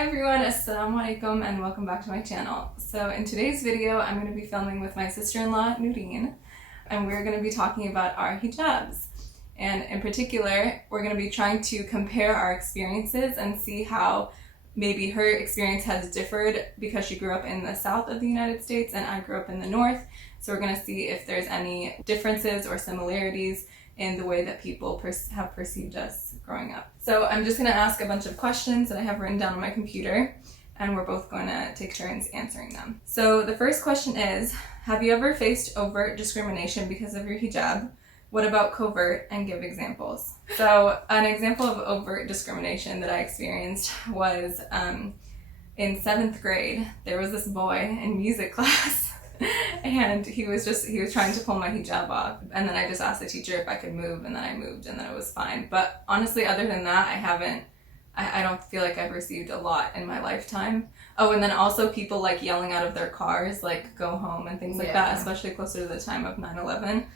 Hi everyone, assalamu alaikum and welcome back to my channel. So in today's video, I'm going to be filming with my sister-in-law, Nurin, and we're going to be talking about our hijabs. And in particular, we're going to be trying to compare our experiences and see how maybe her experience has differed because she grew up in the south of the United States and I grew up in the north. So we're going to see if there's any differences or similarities in the way that people have perceived us growing up. So I'm just going to ask a bunch of questions that I have written down on my computer, and we're both going to take turns answering them. So the first question is, have you ever faced overt discrimination because of your hijab? What about covert, and give examples? So an example of overt discrimination that I experienced was in 7th grade. There was this boy in music class and he was trying to pull my hijab off, and then I just asked the teacher if I could move, and then I moved, and then it was fine. But honestly, other than that, I don't feel like I've received a lot in my lifetime. Oh, and then also people like yelling out of their cars, like go home and things like that, especially closer to the time of 9/11.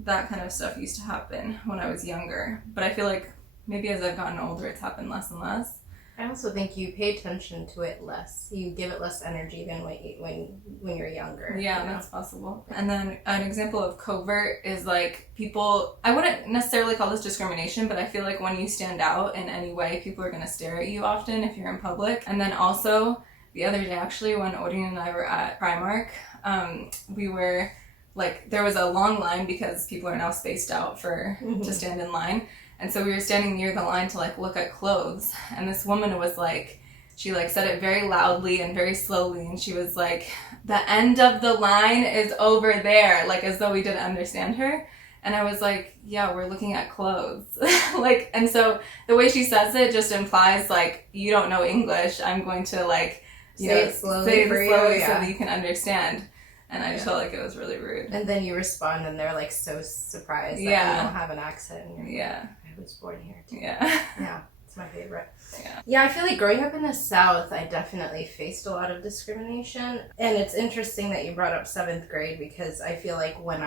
That kind of stuff used to happen when I was younger, but I feel like maybe as I've gotten older, it's happened less and less. I also think you pay attention to it less. You give it less energy than when you're younger. Yeah, that's possible. And then an example of covert is like people, I wouldn't necessarily call this discrimination, but I feel like when you stand out in any way, people are going to stare at you often if you're in public. And then also the other day, actually, when Odin and I were at Primark, we were like, there was a long line because people are now spaced out to stand in line. And so we were standing near the line to like look at clothes, and this woman was like, she like said it very loudly and very slowly, and she was like, the end of the line is over there, like as though we didn't understand her. And I was like, yeah, we're looking at clothes. Like, and so the way she says it just implies like, you don't know English, I'm going to like, say it slowly so that you can understand. And I just felt like it was really rude. And then you respond and they're like so surprised that you don't have an accent. And you're like, I was born here too. Yeah, it's my favorite. Yeah, I feel like growing up in the South, I definitely faced a lot of discrimination. And it's interesting that you brought up 7th grade, because I feel like when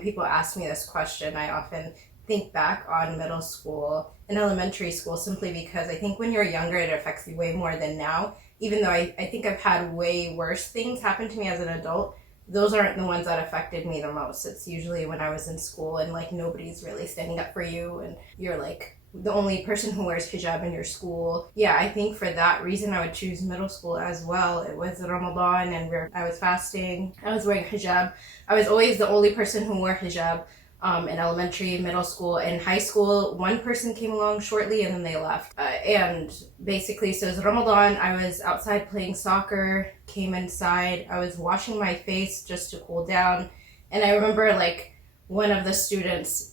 people ask me this question, I often think back on middle school and elementary school, simply because I think when you're younger, it affects you way more than now. Even though I think I've had way worse things happen to me as an adult, those aren't the ones that affected me the most. It's usually when I was in school and like nobody's really standing up for you and you're like the only person who wears hijab in your school. Yeah, I think for that reason I would choose middle school as well. It was Ramadan and I was fasting. I was wearing hijab. I was always the only person who wore hijab. In elementary, middle school, and high school, one person came along shortly and then they left. And basically, so it was Ramadan, I was outside playing soccer, came inside, I was washing my face just to cool down, and I remember like one of the students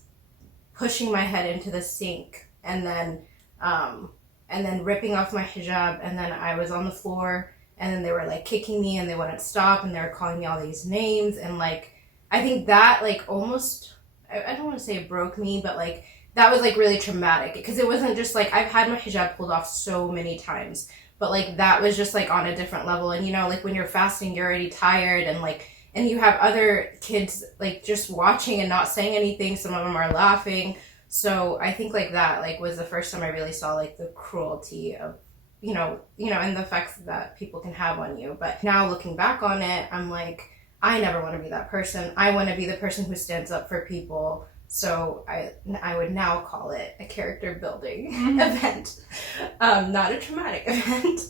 pushing my head into the sink and then ripping off my hijab, and then I was on the floor, and then they were like kicking me and they wouldn't stop, and they were calling me all these names, and like I think that like almost, I don't want to say it broke me, but like that was like really traumatic, because it wasn't just like, I've had my hijab pulled off so many times, but like that was just like on a different level. And like when you're fasting, you're already tired, and you have other kids like just watching and not saying anything. Some of them are laughing. So I think like that like was the first time I really saw like the cruelty of and the effects that people can have on you. But now looking back on it, I'm like, I never want to be that person. I want to be the person who stands up for people. So I would now call it a character building event, not a traumatic event.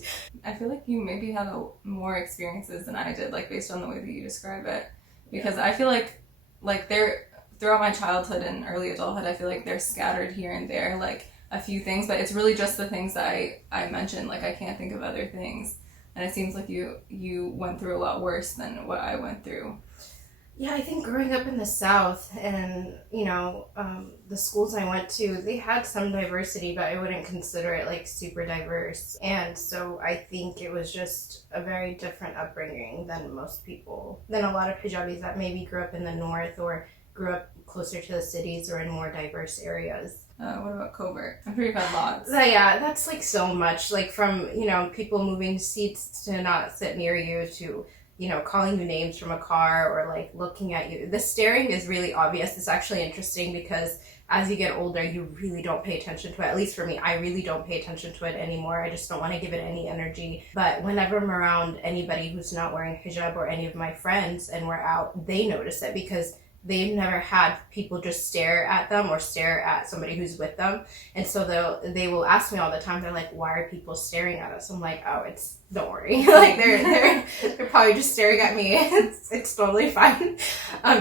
I feel like you maybe had more experiences than I did, like based on the way that you describe it. Because I feel like they're, throughout my childhood and early adulthood, I feel like they're scattered here and there, like a few things, but it's really just the things that I mentioned. Like I can't think of other things. And it seems like you went through a lot worse than what I went through. Yeah, I think growing up in the South and, the schools I went to, they had some diversity, but I wouldn't consider it like super diverse. And so I think it was just a very different upbringing than a lot of hijabis that maybe grew up in the North or grew up closer to the cities or in more diverse areas. What about covert? I'm sure you've had lots. Yeah, that's like so much, like from, people moving seats to not sit near you to, calling you names from a car or like looking at you. The staring is really obvious. It's actually interesting because as you get older, you really don't pay attention to it. At least for me, I really don't pay attention to it anymore. I just don't want to give it any energy. But whenever I'm around anybody who's not wearing hijab or any of my friends and we're out, they notice it because they've never had people just stare at them or stare at somebody who's with them. And so they will ask me all the time, they're like, why are people staring at us? I'm like, oh, don't worry. Like they're probably just staring at me. It's totally fine.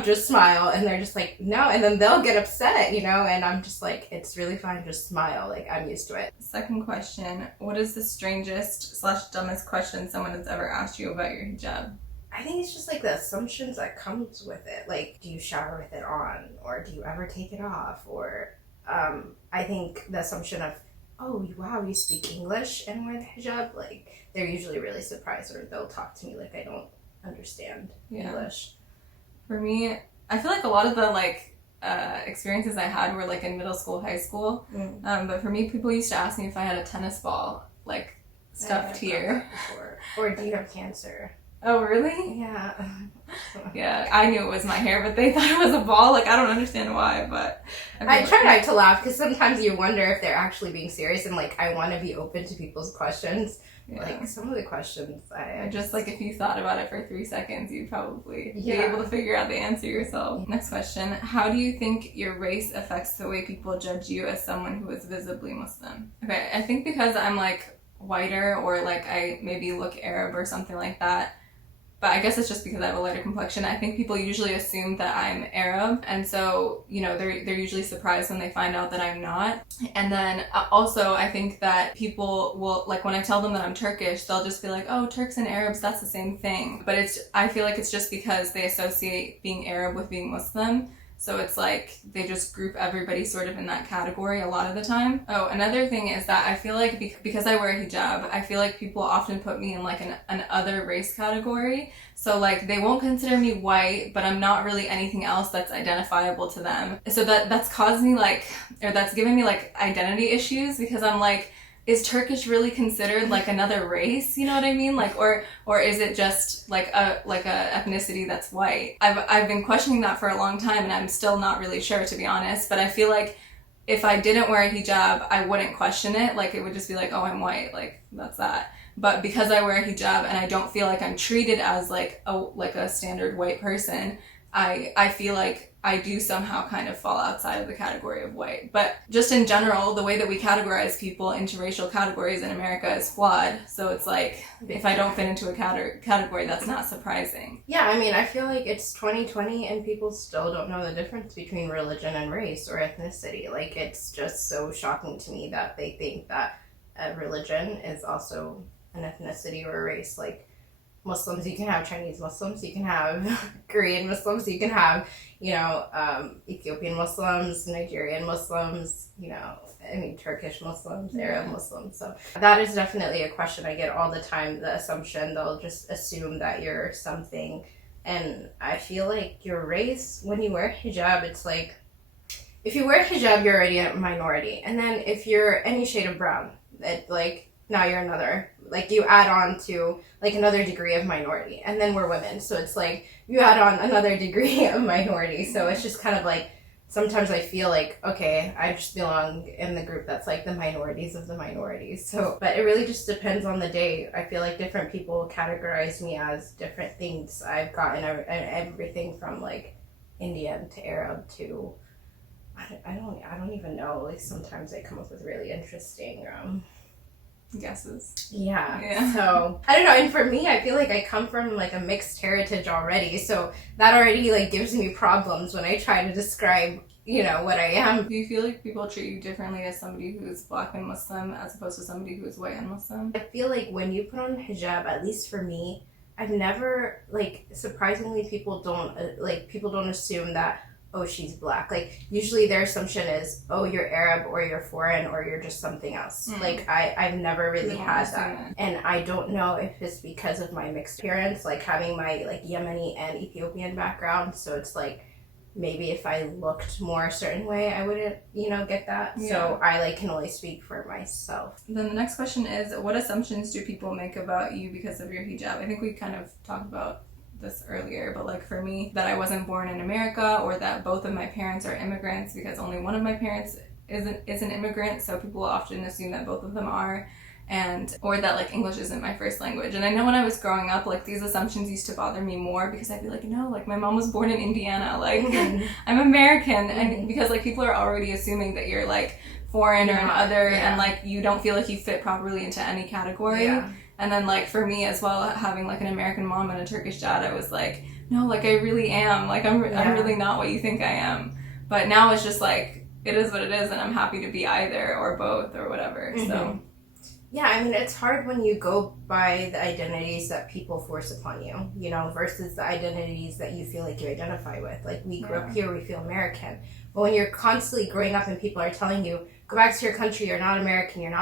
Just smile. And they're just like, no. And then they'll get upset, and I'm just like, it's really fine. Just smile. Like, I'm used to it. Second question, what is the strangest / dumbest question someone has ever asked you about your hijab? I think it's just like the assumptions that comes with it. Like, do you shower with it on? Or do you ever take it off? Or I think the assumption of, oh, wow, you speak English and wear the hijab? Like, they're usually really surprised, or they'll talk to me like I don't understand English. For me, I feel like a lot of the experiences I had were like in middle school, high school. But for me, people used to ask me if I had a tennis ball, like, stuffed here. Or do you have cancer? Oh, really? Yeah. Yeah, I knew it was my hair, but they thought it was a ball. Like, I don't understand why, but... I try not to laugh, because sometimes you wonder if they're actually being serious, and, like, I want to be open to people's questions. Yeah. Like, some of the questions, I just, like, if you thought about it for 3 seconds, you'd probably be able to figure out the answer yourself. Next question. How do you think your race affects the way people judge you as someone who is visibly Muslim? Okay, I think because I'm, like, whiter, or, like, I maybe look Arab or something like that, but I guess it's just because I have a lighter complexion. I think people usually assume that I'm Arab, and so, they're usually surprised when they find out that I'm not. And then also, I think that people will, like, when I tell them that I'm Turkish, they'll just be like, oh, Turks and Arabs, that's the same thing. But I feel like it's just because they associate being Arab with being Muslim. So it's like they just group everybody sort of in that category a lot of the time. Oh, another thing is that I feel like because I wear a hijab, I feel like people often put me in like an other race category. So like they won't consider me white, but I'm not really anything else that's identifiable to them. So that's caused me that's given me like identity issues, because I'm like, is Turkish really considered like another race? You know what I mean? Like, or is it just like a ethnicity that's white? I've been questioning that for a long time, and I'm still not really sure, to be honest. But I feel like if I didn't wear a hijab, I wouldn't question it. Like, it would just be like, oh, I'm white. Like, that's that. But because I wear a hijab and I don't feel like I'm treated as like a standard white person, I feel like I do somehow kind of fall outside of the category of white. But just in general, the way that we categorize people into racial categories in America is flawed. So it's like, if I don't fit into a category, that's not surprising. Yeah, I mean, I feel like it's 2020 and people still don't know the difference between religion and race or ethnicity. Like, it's just so shocking to me that they think that a religion is also an ethnicity or a race. Like, Muslims, you can have Chinese Muslims, you can have Korean Muslims, you can have, Ethiopian Muslims, Nigerian Muslims, Turkish Muslims, Arab Muslims. So that is definitely a question I get all the time, the assumption. They'll just assume that you're something. And I feel like your race, when you wear hijab, it's like, if you wear hijab, you're already a minority. And then if you're any shade of brown, now you're another, like, you add on to like another degree of minority, and then we're women, so it's like you add on another degree of minority. So it's just kind of like, sometimes I feel like, okay, I just belong in the group that's like the minorities of the minorities. So, but it really just depends on the day. I feel like different people categorize me as different things. I've gotten everything from like Indian to Arab to I don't even know. Like, sometimes they come up with really interesting guesses. Yeah. So I don't know. And for me, I feel like I come from like a mixed heritage already. So that already like gives me problems when I try to describe, what I am. Do you feel like people treat you differently as somebody who's Black and Muslim as opposed to somebody who's white and Muslim? I feel like when you put on hijab, at least for me, I've never, like, surprisingly, people don't assume that, oh, she's Black. Like, usually their assumption is, oh, you're Arab or you're foreign or you're just something else. Like, I've never really had that. And I don't know if it's because of my mixed appearance, like having my like Yemeni and Ethiopian background. So it's like, maybe if I looked more a certain way, I wouldn't, get that. Yeah. So I can only speak for myself. Then the next question is, what assumptions do people make about you because of your hijab? I think we kind of talked about this earlier, but like for me, that I wasn't born in America, or that both of my parents are immigrants, because only one of my parents is an immigrant, so people often assume that both of them are, and or that like English isn't my first language. And I know when I was growing up, like these assumptions used to bother me more, because I'd be like, no, like my mom was born in Indiana, like I'm American, and because like people are already assuming that you're like foreign or an other, and like you don't feel like you fit properly into any category. And then like for me as well, having like an American mom and a Turkish dad, I was like, no, like I really am, like I'm really not what you think I am. But now it's just like, it is what it is, and I'm happy to be either or both or whatever. So yeah, I mean, it's hard when you go by the identities that people force upon you, you know, versus the identities that you feel like you identify with. Like, we grew up here, we feel American. But when you're constantly growing up and people are telling you, go back to your country, you're not American,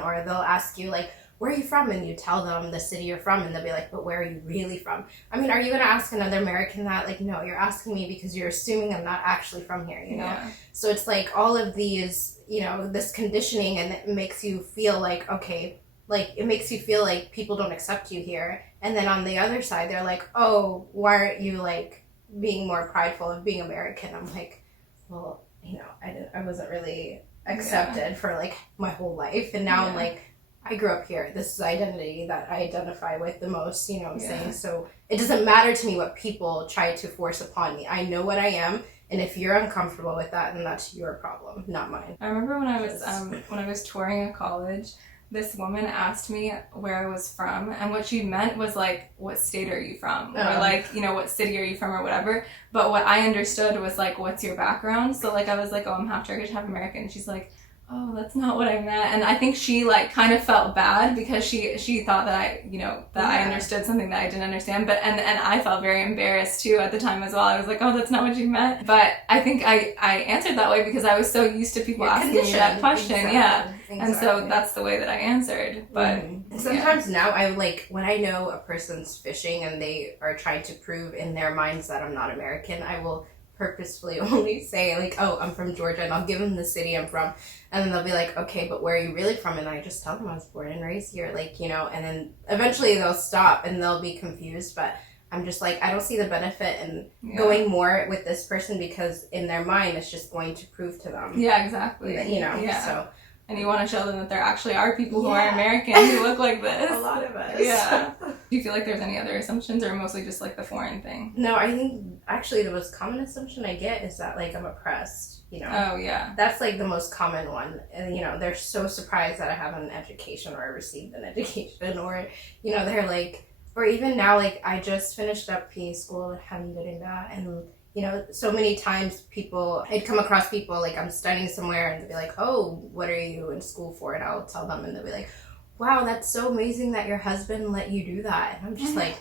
or they'll ask you, like, where are you from? And you tell them the city you're from, and they'll be like, but where are you really from? I mean, are you going to ask another American that? Like, no, you're asking me because you're assuming I'm not actually from here, you know? Yeah. So it's like all of these, you know, this conditioning, and it makes you feel like, okay, like it makes you feel like people don't accept you here. And then on the other side, they're like, oh, why aren't you like being more prideful of being American? I'm like, well, you know, I wasn't really accepted for like my whole life. And now I'm like, I grew up here. This is the identity that I identify with the most, you know what I'm saying? So it doesn't matter to me what people try to force upon me. I know what I am, and if you're uncomfortable with that, then that's your problem, not mine. I remember when I was touring a college, this woman asked me where I was from, and what she meant was like, what state are you from? Or like, you know, what city are you from, or whatever. But what I understood was like, what's your background? So like I was like, oh, I'm half Turkish, half American. And she's like, oh, that's not what I meant. And I think she like kind of felt bad because she thought that I, you know, that I understood something that I didn't understand. But and I felt very embarrassed too at the time as well. I was like, oh, that's not what you meant. But I think I answered that way because I was so used to people asking me that question. Exactly. And so that's the way that I answered. But sometimes now I like, when I know a person's fishing and they are trying to prove in their minds that I'm not American, I will purposefully only say like, oh, I'm from Georgia, and I'll give them the city I'm from, and then they'll be like, okay, but where are you really from? And I just tell them I was born and raised here, like, you know, and then eventually they'll stop and they'll be confused. But I'm just like, I don't see the benefit in going more with this person, because in their mind it's just going to prove to them. Yeah, exactly. You know, so. And you want to show them that there actually are people who are American who look like this. A lot of us. Yeah. Do you feel like there's any other assumptions, or mostly just like the foreign thing? No, I think actually the most common assumption I get is that like I'm oppressed, you know. Oh, yeah. That's like the most common one. And, you know, they're so surprised that I have an education, or I received an education, or, you know, they're like, or even now, like I just finished up PA school, alhamdulillah, and you know, so many times I'd come across people, like I'm studying somewhere, and they'll be like, oh, what are you in school for? And I'll tell them, and they'll be like, wow, that's so amazing that your husband let you do that. And I'm just like,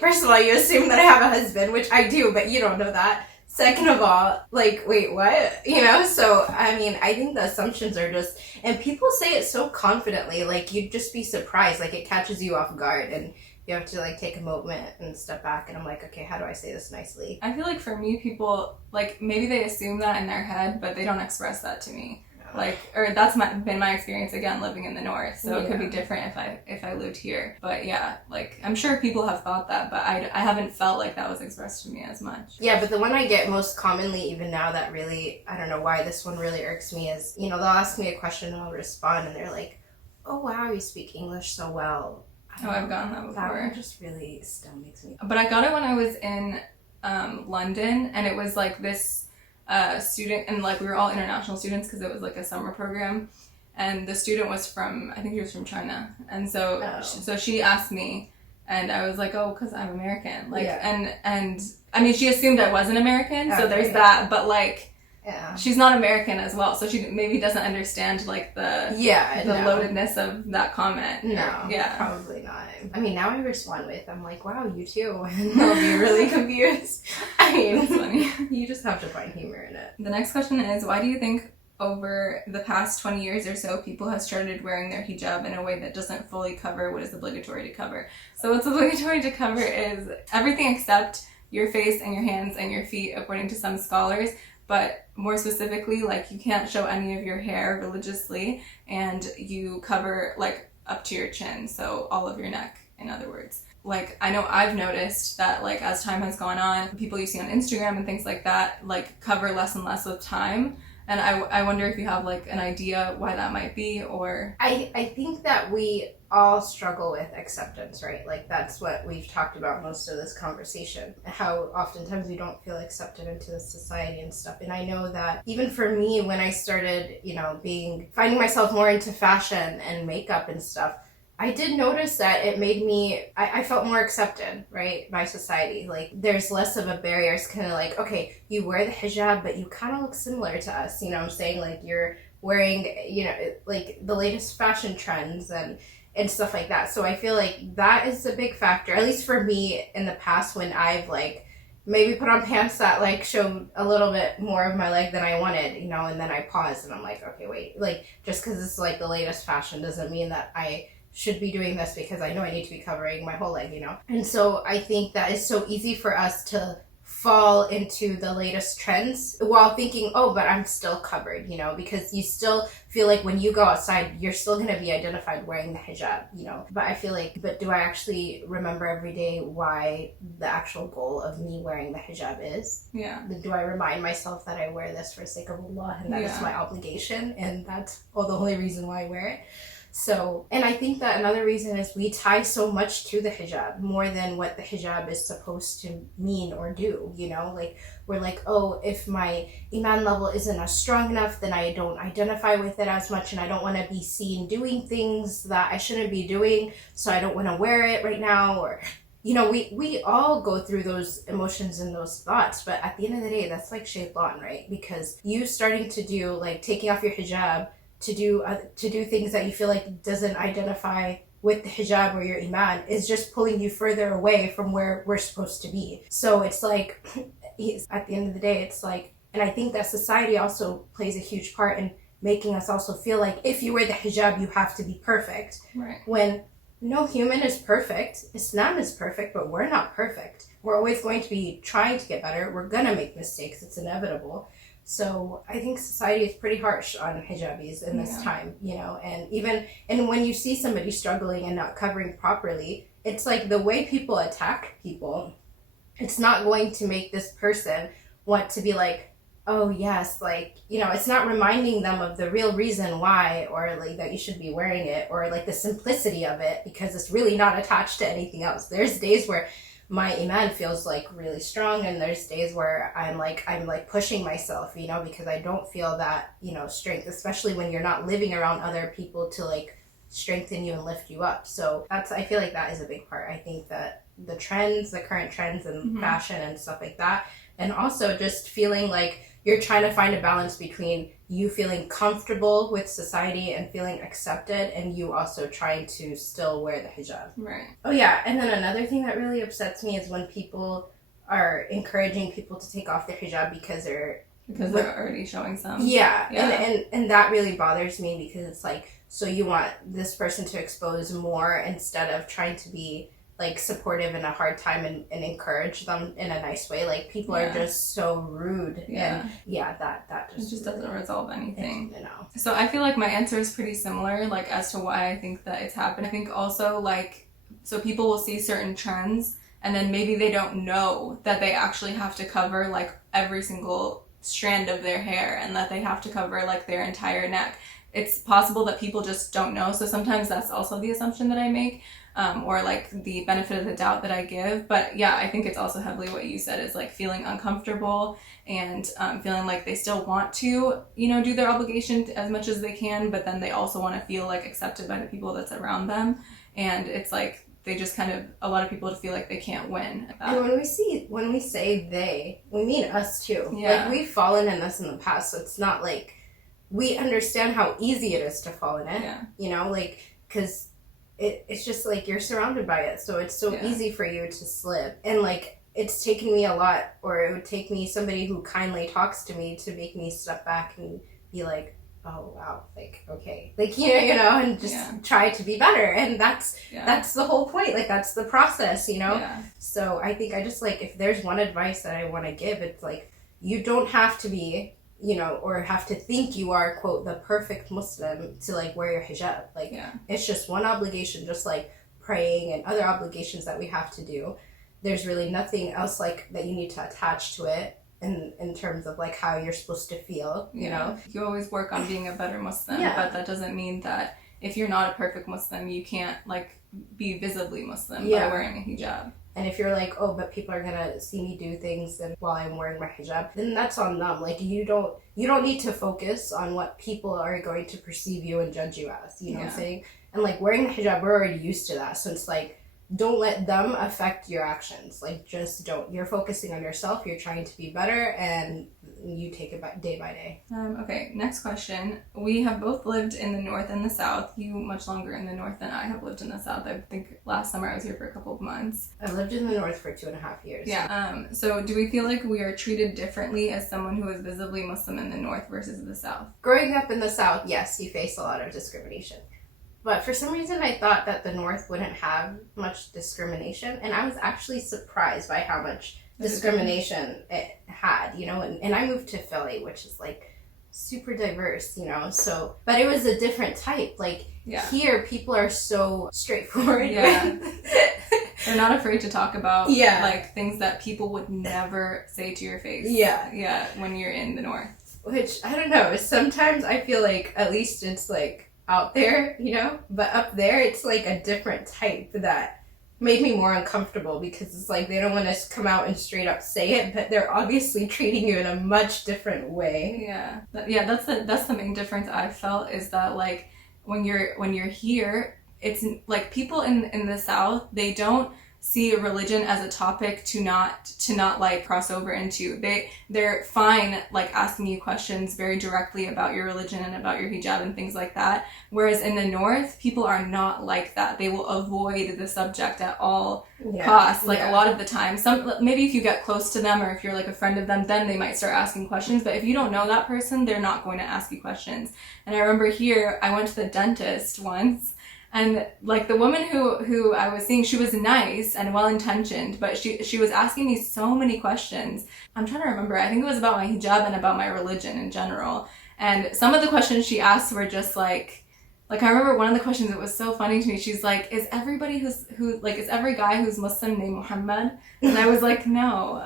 first of all, you assume that I have a husband, which I do, but you don't know that. Second of all, like, wait, what? You know? So, I mean, I think the assumptions are just, and people say it so confidently, like you'd just be surprised, like it catches you off guard, and you have to like take a moment and step back, and I'm like, okay, how do I say this nicely? I feel like for me, people like maybe they assume that in their head, but they don't express that to me. Like, or that's been my experience again living in the north, so it could be different if I lived here. But yeah, like I'm sure people have thought that, but I haven't felt like that was expressed to me as much. Yeah, but the one I get most commonly even now that really, I don't know why this one really irks me, is, you know, they'll ask me a question and I'll respond, and they're like, oh wow, you speak English so well. Oh, I've gotten that before. That one just really still makes me... But I got it when I was in London, and it was like this student, and like we were all international students because it was like a summer program, and the student was from, I think he was from China, and so so she asked me, and I was like, oh, because I'm American, like, and I mean, she assumed I wasn't American, so there's that, but like, she's not American as well, so she maybe doesn't understand like the loadedness of that comment. No, probably not. I mean, now I respond with, I'm like, wow, you too, and they'll be really confused. I mean, it's funny. You just have to find humor in it. The next question is, why do you think over the past 20 years or so, people have started wearing their hijab in a way that doesn't fully cover what is obligatory to cover? So what's obligatory to cover is everything except your face and your hands and your feet, according to some scholars. But more specifically, like you can't show any of your hair religiously, and you cover like up to your chin, so all of your neck, in other words. like, I know I've noticed that, like, as time has gone on, people you see on Instagram and things like that, like, cover less and less with time. And I wonder if you have, like, an idea why that might be, or... I think that we all struggle with acceptance, right? Like, that's what we've talked about most of this conversation. How oftentimes we don't feel accepted into the society and stuff. And I know that even for me, when I started, you know, finding myself more into fashion and makeup and stuff, I did notice that it made me, I felt more accepted, right, by society. Like, there's less of a barrier. It's kind of like, okay, you wear the hijab, but you kind of look similar to us, you know what I'm saying? Like, you're wearing, you know, like, the latest fashion trends and stuff like that. So I feel like that is a big factor, at least for me in the past, when I've, like, maybe put on pants that, like, showed a little bit more of my leg than I wanted, you know, and then I paused and I'm like, okay, wait, like, just because it's, like, the latest fashion doesn't mean that I should be doing this, because I know I need to be covering my whole leg, you know? And so I think that it's so easy for us to fall into the latest trends while thinking, oh, but I'm still covered, you know, because you still feel like when you go outside, you're still going to be identified wearing the hijab, you know. But I feel like, but do I actually remember every day why the actual goal of me wearing the hijab is? Yeah. Do I remind myself that I wear this for the sake of Allah and that is my obligation and that's the only reason why I wear it? So, and I think that another reason is we tie so much to the hijab, more than what the hijab is supposed to mean or do, you know? Like, we're like, oh, if my iman level isn't as strong enough, then I don't identify with it as much, and I don't want to be seen doing things that I shouldn't be doing, so I don't want to wear it right now, or... You know, we all go through those emotions and those thoughts, but at the end of the day, that's like shaitan, right? Because you starting to do, like, taking off your hijab to do things that you feel like doesn't identify with the hijab or your iman is just pulling you further away from where we're supposed to be. So it's like, at the end of the day, it's like, and I think that society also plays a huge part in making us also feel like if you wear the hijab, you have to be perfect. Right. When no human is perfect. Islam is perfect, but we're not perfect. We're always going to be trying to get better. We're going to make mistakes. It's inevitable. So I think society is pretty harsh on hijabis in this time, you know, and when you see somebody struggling and not covering properly, it's like the way people attack people, it's not going to make this person want to be like, oh yes, like, you know, it's not reminding them of the real reason why, or like that you should be wearing it, or like the simplicity of it, because it's really not attached to anything else. There's days where my iman feels like really strong, and there's days where I'm like pushing myself, you know, because I don't feel that, you know, strength, especially when you're not living around other people to like strengthen you and lift you up. So I feel like that is a big part. I think that the current trends in fashion and stuff like that, and also just feeling like you're trying to find a balance between you feeling comfortable with society and feeling accepted, and you also trying to still wear the hijab. Right. Oh yeah, and then another thing that really upsets me is when people are encouraging people to take off their hijab because they're already showing some. Yeah. And that really bothers me, because it's like, so you want this person to expose more instead of trying to be like supportive in a hard time and encourage them in a nice way. Like, people are just so rude. And that just doesn't resolve anything. You know. So I feel like my answer is pretty similar, like, as to why I think that it's happened. I think also, like, so people will see certain trends and then maybe they don't know that they actually have to cover like every single strand of their hair, and that they have to cover like their entire neck. It's possible that people just don't know. So sometimes that's also the assumption that I make. Or like the benefit of the doubt that I give. But yeah, I think it's also heavily what you said, is like feeling uncomfortable and feeling like they still want to, you know, do their obligation as much as they can, but then they also want to feel like accepted by the people that's around them. And it's like they just kind of, a lot of people feel like they can't win. And when we say they, we mean us too. Yeah. Like, we've fallen in this in the past, so it's not like we understand how easy it is to fall in it. Yeah. You know, like, because it's just like you're surrounded by it, so it's so easy for you to slip. And like, it's taken me a lot, or it would take me somebody who kindly talks to me to make me step back and be like, oh wow, like, okay, like, you know, and just try to be better. And that's the whole point. Like, that's the process, you know. So I think I just, like, if there's one advice that I want to give, it's like, you don't have to be, you know, or have to think you are, quote, the perfect Muslim to like wear your hijab. Like, it's just one obligation, just like praying and other obligations that we have to do, there's really nothing else like that you need to attach to it in terms of like how you're supposed to feel, you know? You always work on being a better Muslim, Yeah. but that doesn't mean that if you're not a perfect Muslim, you can't like be visibly Muslim by wearing a hijab. And if you're like, oh, but people are gonna see me do things while I'm wearing my hijab, then that's on them. Like you don't need to focus on what people are going to perceive you and judge you as. You know what I'm saying? And like wearing a hijab, we're already used to that. So it's like, don't let them affect your actions. Like just don't. You're focusing on yourself. You're trying to be better, and you take it day by day. Okay, next question. We have both lived in the North and the South. You much longer in the North than I have lived in the South. I think last summer I was here for a couple of months. I lived in the North for 2.5 years. Yeah. So do we feel like we are treated differently as someone who is visibly Muslim in the North versus the South? Growing up in the South, yes, you face a lot of discrimination. But for some reason, I thought that the North wouldn't have much discrimination. And I was actually surprised by how much discrimination it had, you know. And I moved to Philly, which is like super diverse, you know. So, but it was a different type. Like here, people are so straightforward. Yeah. They're not afraid to talk about like things that people would never say to your face. Yeah, when you're in the North. Which, I don't know, sometimes I feel like at least it's like out there, you know, but up there it's like a different type that made me more uncomfortable, because it's like they don't want to come out and straight up say it, but they're obviously treating you in a much different way. That's the main difference I felt, is that like when you're here, it's like people in the South, they don't see religion as a topic to not like cross over into. They're fine like asking you questions very directly about your religion and about your hijab and things like that. Whereas in the North, people are not like that. They will avoid the subject at all costs. Like a lot of the time, maybe if you get close to them or if you're like a friend of them, then they might start asking questions. But if you don't know that person, they're not going to ask you questions. And I remember here, I went to the dentist once. And like the woman who I was seeing, she was nice and well-intentioned, but she was asking me so many questions. I'm trying to remember. I think it was about my hijab and about my religion in general. And some of the questions she asked were just like I remember one of the questions that was so funny to me. She's like, is every guy who's Muslim named Muhammad? And I was like, no,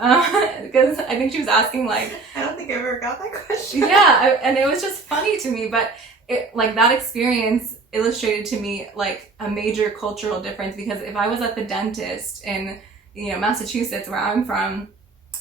because I think she was asking like, I don't think I ever got that question. And it was just funny to me, but it, like that experience illustrated to me like a major cultural difference, because if I was at the dentist in, you know, Massachusetts, where I'm from,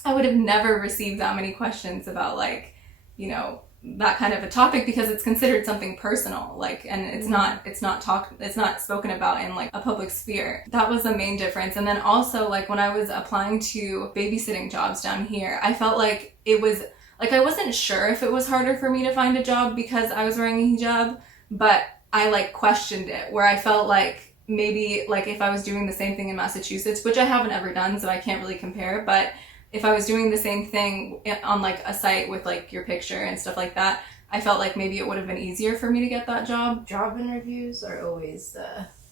I would have never received that many questions about like, you know, that kind of a topic, because it's considered something personal, like, and it's not spoken about in like a public sphere. That was the main difference. And then also like when I was applying to babysitting jobs down here, I felt like it was like I wasn't sure if it was harder for me to find a job because I was wearing a hijab, but I like questioned it, where I felt like maybe like if I was doing the same thing in Massachusetts, which I haven't ever done, so I can't really compare, but if I was doing the same thing on like a site with like your picture and stuff like that, I felt like maybe it would have been easier for me to get that job. Job interviews are always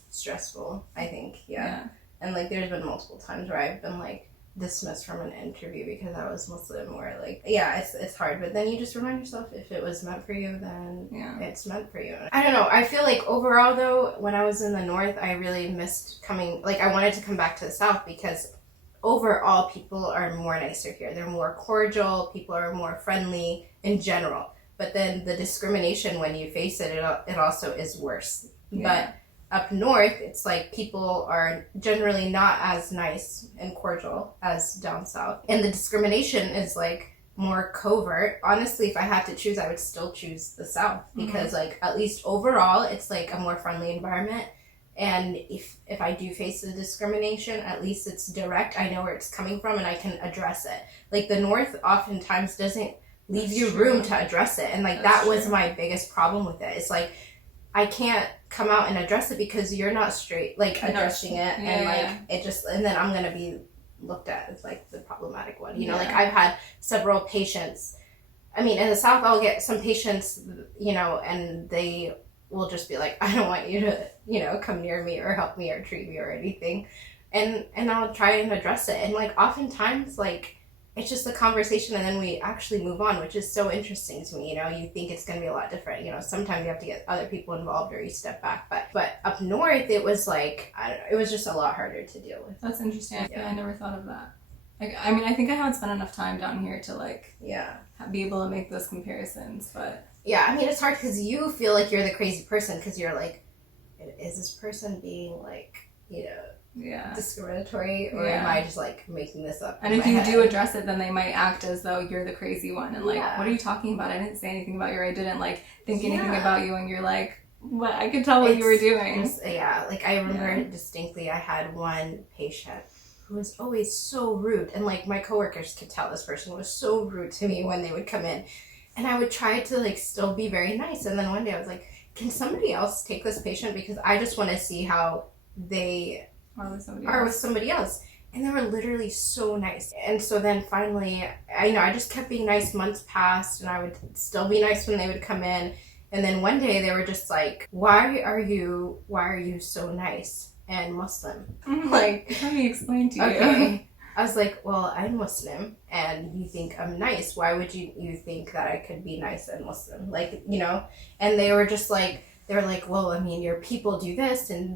stressful, I think. Yeah. And like there's been multiple times where I've been like dismissed from an interview because I was Muslim, or like it's hard, but then you just remind yourself, if it was meant for you, then it's meant for you. I don't know, I feel like overall though, when I was in the North, I really missed coming, like I wanted to come back to the South, because overall people are more nicer here. They're more cordial, people are more friendly in general, but then the discrimination when you face it also is worse. But up north, it's like people are generally not as nice and cordial as down south. And the discrimination is like more covert. Honestly, if I had to choose, I would still choose the South, because like at least overall, it's like a more friendly environment. And if I do face the discrimination, at least it's direct. I know where it's coming from and I can address it. Like the North oftentimes doesn't leave you room to address it. And like that was my biggest problem with it. It's like, I can't come out and address it because you're not straight, like addressing it, and like it just, and then I'm gonna be looked at as like the problematic one, you know. Like I've had several patients, I mean in the South I'll get some patients, you know, and they will just be like, I don't want you to, you know, come near me or help me or treat me or anything, and I'll try and address it, and like oftentimes like it's just a conversation and then we actually move on, which is so interesting to me. You know, you think it's going to be a lot different. You know, sometimes you have to get other people involved or you step back. But up north, it was like, I don't know, it was just a lot harder to deal with. That's interesting. Yeah. I never thought of that. Like, I mean, I think I haven't spent enough time down here to like be able to make those comparisons. But yeah, I mean, it's hard because you feel like you're the crazy person because you're like, is this person being like, you know, discriminatory, or am I just like making this up? And if you do address it, then they might act as though you're the crazy one and like, what are you talking about? I didn't say anything about you, or I didn't like think anything about you, and you're like, what? I could tell what you were doing. Like I remember distinctly, I had one patient who was always so rude, and like my coworkers could tell this person was so rude to me when they would come in, and I would try to like still be very nice, and then one day I was like, can somebody else take this patient, because I just want to see how they are with somebody else. And they were literally so nice. And so then finally, I just kept being nice. Months passed, and I would still be nice when they would come in. And then one day they were just like, why are you so nice and Muslim? Like, let me explain to you. Okay. I was like, well, I'm Muslim and you think I'm nice. Why would you think that I could be nice and Muslim? Like, you know, and they were like, well, I mean, your people do this, and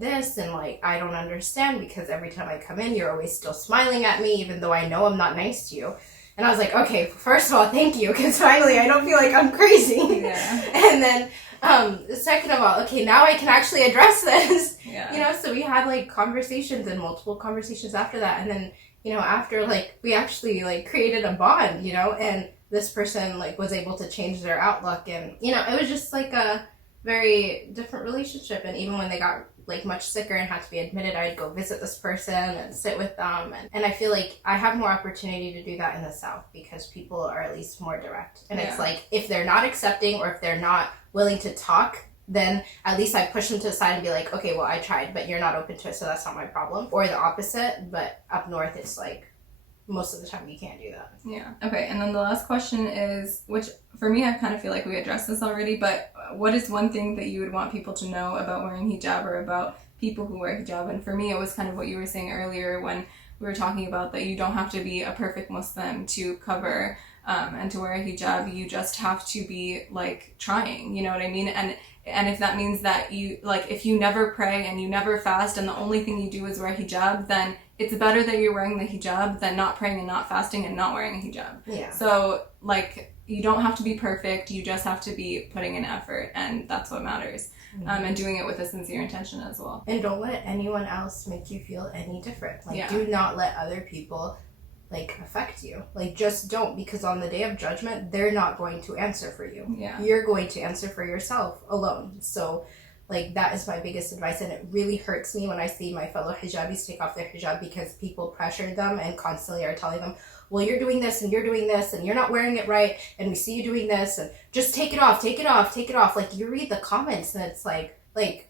like, I don't understand, because every time I come in, you're always still smiling at me, even though I know I'm not nice to you. And I was like, okay, first of all, thank you, because finally I don't feel like I'm crazy. Yeah. And then, second of all, okay, now I can actually address this. Yeah. You know, so we had like conversations and multiple conversations after that. And then, you know, after like, we actually like created a bond, you know, and this person like was able to change their outlook. And, you know, it was just like a very different relationship. And even when they got like much sicker and had to be admitted, I'd go visit this person and sit with them. And I feel like I have more opportunity to do that in the South, because people are at least more direct. And it's like, if they're not accepting or if they're not willing to talk, then at least I push them to the side and be like, okay, well, I tried, but you're not open to it, so that's not my problem. Or the opposite. But up north, it's like, most of the time you can't do that. Yeah. Okay, and then the last question is, which for me, I kind of feel like we addressed this already, but what is one thing that you would want people to know about wearing hijab, or about people who wear hijab? And for me, it was kind of what you were saying earlier when we were talking about that you don't have to be a perfect Muslim to cover and to wear a hijab. You just have to be like trying, you know what I mean? And if that means that you, like, if you never pray and you never fast and the only thing you do is wear hijab, then it's better that you're wearing the hijab than not praying and not fasting and not wearing a hijab. Yeah. So, like, you don't have to be perfect. You just have to be putting in effort, and that's what matters. Mm-hmm. And doing it with a sincere intention as well. And don't let anyone else make you feel any different. Like, do not let other people like affect you. Like, just don't, because on the day of judgment, they're not going to answer for you. Yeah. You're going to answer for yourself alone. So like, that is my biggest advice. And it really hurts me when I see my fellow hijabis take off their hijab, because people pressure them and constantly are telling them, well, you're doing this and you're doing this and you're not wearing it right, and we see you doing this, and just take it off, take it off, take it off. Like, you read the comments and it's like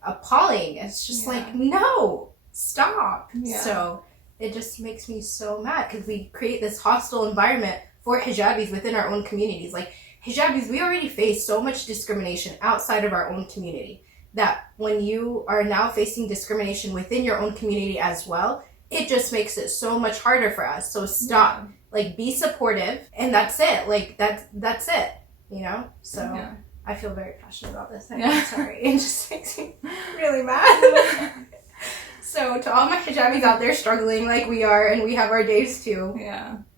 appalling. It's just like, no, stop. Yeah. So it just makes me so mad, because we create this hostile environment for hijabis within our own communities. Like, hijabis, we already face so much discrimination outside of our own community, that when you are now facing discrimination within your own community as well, it just makes it so much harder for us. So stop. Yeah. Like, be supportive, and that's it. Like, that's it, you know? So I feel very passionate about this. I'm sorry. It just makes me really mad. So to all my hijabis out there struggling like we are, and we have our days too,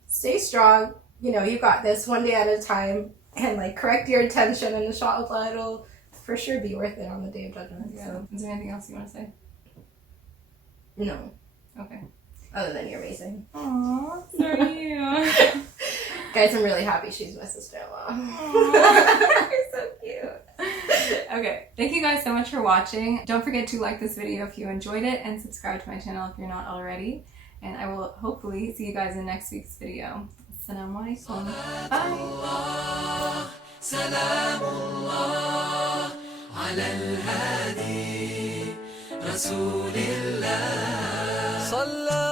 stay strong. You know, you got this, one day at a time, and like, correct your intention, and inshallah, it'll for sure be worth it on the day of judgment. Yeah. So. Is there anything else you want to say? No. Okay. Other than you're amazing. Aww, so are you. Guys, I'm really happy she's my sister-in-law. You're so cute. Okay, thank you guys so much for watching. Don't forget to like this video if you enjoyed it, and subscribe to my channel if you're not already. And I will hopefully see you guys in next week's video. Assalamu alaikum. Bye. سلام الله على الهادي رسول الله صلى